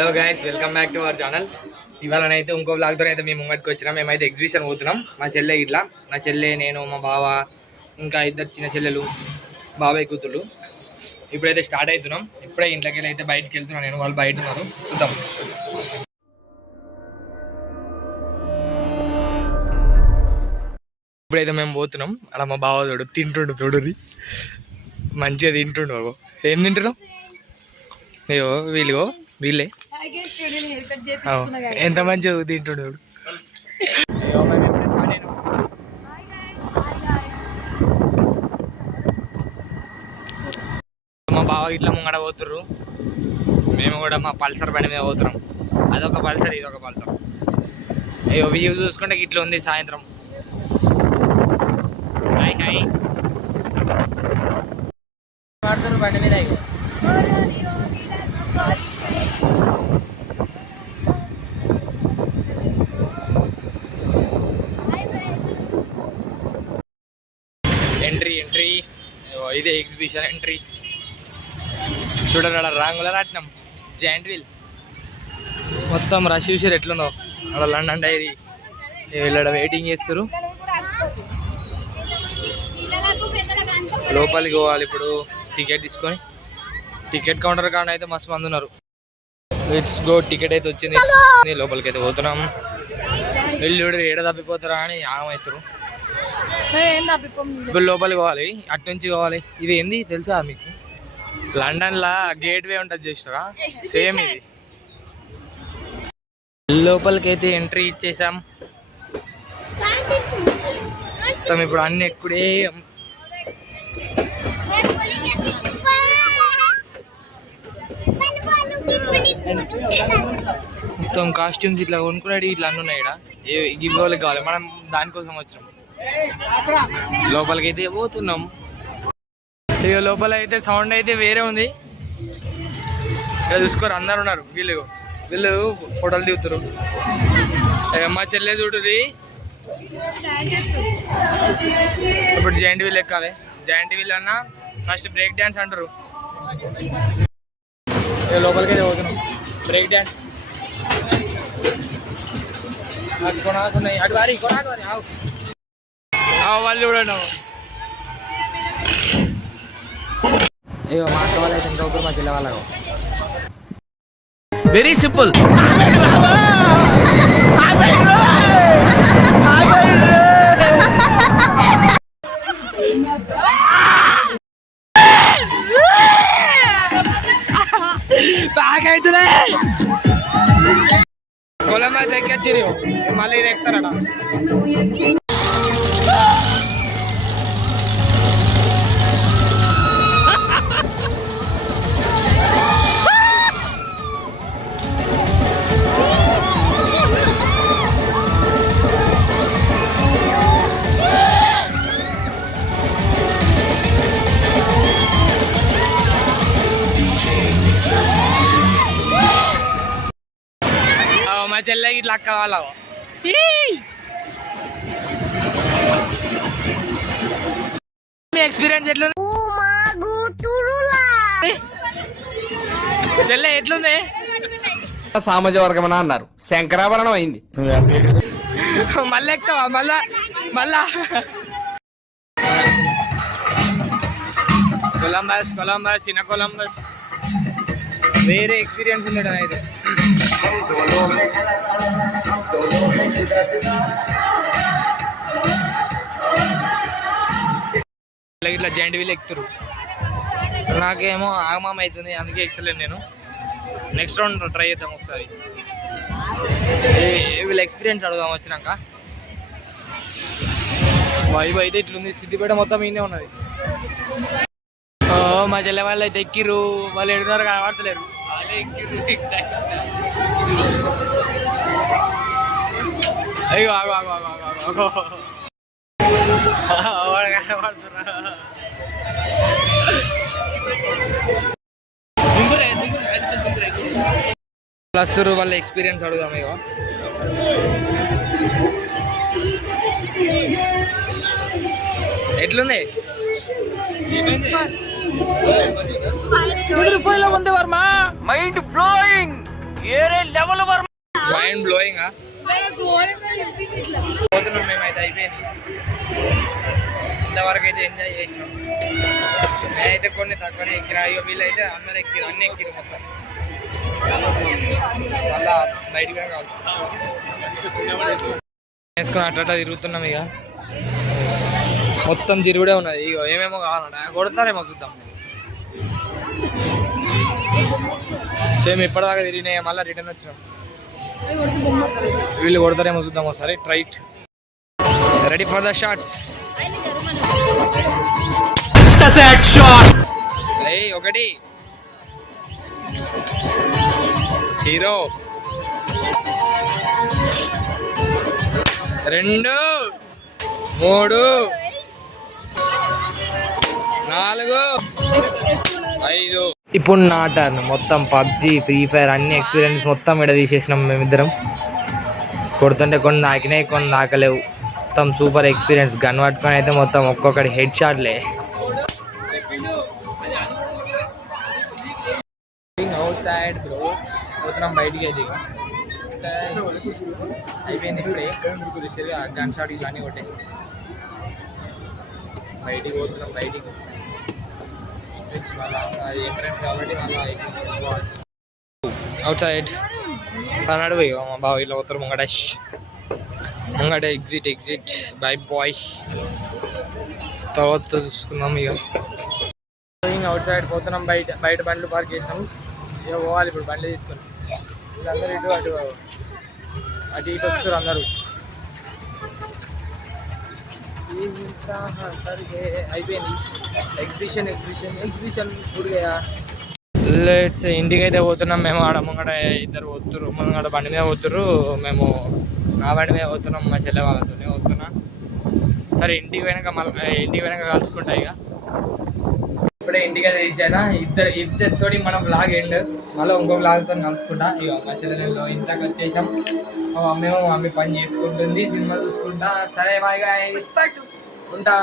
Hello guys, welcome back to our channel. ఇవాళనైతే ఇంకో బ్లాగ్తో అయితే మేము ముంగటికి వచ్చినాం. మేమైతే ఎగ్జిబిషన్ పోతున్నాం. మా చెల్లె ఇట్లా, మా చెల్లె, నేను, మా బావ, ఇంకా ఇద్దరు చిన్న చెల్లెలు, బాబాయ్ కూతుళ్ళు. ఇప్పుడైతే స్టార్ట్ అవుతున్నాం. ఇప్పుడే ఇంట్లోకి వెళ్ళి అయితే బయటికి వెళ్తున్నాను నేను. వాళ్ళు బయట ఉన్నారు, చూద్దాం. ఇప్పుడైతే మేము పోతున్నాం. అలా మా బావ చూడు తింటుండు, చూడురి మంచిగా తింటుండు. బాబు ఏం తింటున్నాం? అయ్యో వీళ్ళే ఎంత మంచిగా తింటుండు. మా బావ ఇట్లా ముంగడ పోతుర్రు. మేము కూడా మా పల్సర్ బండి మీద పోతున్నాం. అదొక పల్సర్, ఇదొక పల్సర్. అయ్యో వ్యూ చూసుకుంటే ఇట్లా ఉంది సాయంత్రం. హాయ్ హాయ్ వాడుతున్నారు బండి మీద. ఎంట్రీ ఇదే ఎగ్జిబిషన్ ఎంట్రీ. చూడండి అక్కడ రంగుల రాట్నం, జాయింట్ వీల్, మొత్తం రష్ చూసారు ఎట్లుందో. అక్కడ లండన్ డైరీ వీళ్ళ వెయిటింగ్ చేస్తారు. లోపలికి పోవాలి ఇప్పుడు టికెట్ తీసుకొని. టికెట్ కౌంటర్ కాడ అయితే మస్తు మంది ఉన్నారు. Let's go. టికెట్ అయితే వచ్చింది, లోపలికి అయితే పోతున్నాం. వెళ్ళి చూడ ఏడ తప్పిపోతారా అని ఆగమవుతారు. ఇప్పుడు లోపలికి పోవాలి, అటు నుంచి పోవాలి. ఇది ఏంది తెలుసా మీకు? లండన్ లా గేట్ వే ఉంటుంది చూసారా, సేమ్ ఇది. లోపలికి అయితే ఎంట్రీ ఇచ్చేసాం. మొత్తం ఇప్పుడు అన్ని ఎక్కడే. మొత్తం కాస్ట్యూమ్స్ ఇట్లా కొనుక్కున్నాడు, ఇట్లా అన్నీ ఉన్నాయి. ఇక్కడ ఇవ్వలకి కావాలి, మనం దానికోసం వచ్చినాం. లోపలికి అయితే పోతున్నాం. ఇక లోపల అయితే సౌండ్ అయితే వేరే ఉంది. ఇక్కడ చూసుకోరు, అందరు ఉన్నారు. వీళ్ళు ఫోటోలు దిగుతారు. మా చెల్లె చూడుది. ఇప్పుడు జాయింట్ వీల్ ఎక్కాలి. జాయింట్ వీల్ అన్నా ఫస్ట్ బ్రేక్ డ్యాన్స్ అంటారు. లోపలికి అయితే పోతున్నాం. బ్రేక్ డ్యాన్స్ అటు కొనాకున్నాయి, అటు వారి కొనాకు వాళ్ళు చూడండి. అయ్యో మా అక్క వాళ్ళు అయితే ఇంకా ఒకరు, మా చెల్లె వాళ్ళకు. Very simple. కొలంబస్ ఎక్కిచ్చిరి, మళ్ళీ ఇది ఎక్కుతారట. మా చెల్లెకి ఇట్లా అక్క వాళ్ళ ఎక్స్పీరియన్స్ ఎట్లుంది? చెల్లె ఎట్లుంది? సామాజ వర్గం అన్నారు, శంకరాభరణం అయింది. మళ్ళీ ఎక్కువ మళ్ళా కొలంబస్ చిన్న కొలంబస్ వేరే ఎక్స్పీరియన్స్ ఉంది అయితే. ఇట్లా జాయింట్ వీల్ ఎక్కుతారు. నాకేమో ఆగమం అవుతుంది, అందుకే ఎక్కుతలేను నేను. నెక్స్ట్ రౌండ్ ట్రై చేద్దాం ఒకసారి. వీళ్ళ ఎక్స్పీరియన్స్ అడుగుదాం వచ్చినాక. వైబ్ అయితే ఇట్లుంది. సిద్దిపేట మొత్తం ఈయనే ఉన్నది. మా చెల్లె వాళ్ళు అయితే ఎక్కిర్రు. వాళ్ళు ఎడున్నారు కనబడతలేరు. అయ్యో వస్తురు, వాళ్ళ ఎక్స్పీరియన్స్ అడుగుదాం. ఇగో ఎట్లుంది? రూపాయల వందే Varma mind blowing. Mind blowing పోతున్నాం మేమైతే అయిపోయింది. ఇంతవరకు అయితే ఎంజాయ్ చేసినాం. నేనైతే కొన్ని తక్కువనే ఎక్కినా. ఇక వీళ్ళైతే అందరు ఎక్కిరు, అన్నీ ఎక్కిరు మొత్తం. మళ్ళా బయటికి కావచ్చు వేసుకొని అట్లా తిరుగుతున్నాం. ఇక మొత్తం తిరుగుడే ఉన్నది. ఇక ఏమేమో కావాలంటే కొడతారేమో చూద్దాం. సేమ్ ఇప్పటిదాకా తిరిగినాయి, మళ్ళీ రిటర్న్ వచ్చినాం. వీళ్ళు కొడతారేమో చూద్దాం ఒకసారి. Right, ready for the shots. ఒకటి హీరో, 2 3 4 5. ఇప్పుడు నా టర్న్. మొత్తం పబ్జి, ఫ్రీ ఫైర్ అన్ని ఎక్స్పీరియన్స్ మొత్తం ఇక్కడ తీసేసినాం మేమిద్దరం. కొడుతుంటే కొన్ని నాకినాయి, కొన్ని నాకలేవు. మొత్తం సూపర్ ఎక్స్పీరియన్స్. గన్ పట్టుకొని అయితే మొత్తం ఒక్కొక్కటి హెడ్ షాట్లే. అవుట్ సైడ్ బ్రోస్ పోతున్నాం బయటికి. అయితే అయిపోయింది ఇప్పుడే. గన్ షాట్ ఇట్లా అన్నీ కొట్టేసి బయటికి పోతున్నాం. బయటికి అది ఎంట్రెన్స్ కాబట్టి అవుట్ సైడ్ కన్నాడు పోయి మా బావ ఇట్లా పోతారు. ముంగట ఎగ్జిట్ బై బాయ్. తర్వాత చూసుకుందాం. ఇక అవుట్ సైడ్ పోతున్నాం. బయట బండ్లు పార్క్ చేసినాం. ఇక పోవాలి ఇప్పుడు బండ్లు తీసుకొని. వీళ్ళందరూ అటు ఇటు వస్తారు అందరూ. అయిపోయింది ఎగ్జిబిషన్ గుడిగా. లెట్స్ ఇంటికి అయితే పోతున్నాం మేము. ఆడ ముంగట ఇద్దరు పోతురు, ముంగట బండి మీద పోతురు, మేము నా బండి మీద పోతున్నాం. మా చెల్లె వాళ్ళతోనే పోతున్నా. సరే ఇంటికి వెనక కలుసుకుంటా. ఇక ఇప్పుడే ఇంటికి అయితే ఇచ్చానా. ఇద్దరితోటి మన బ్లాగ్ ఎండ్. మళ్ళీ ఇంకో బ్లాగ్తో కలుసుకుంటా. ఇక మా చెల్లెల్లో ఇంట్లోకి వచ్చేసాం. మా మమ్మీ పని చేసుకుంటుంది, సినిమా చూసుకుంటా. సరే బాయ్ గాయ్స్, ఉంటా.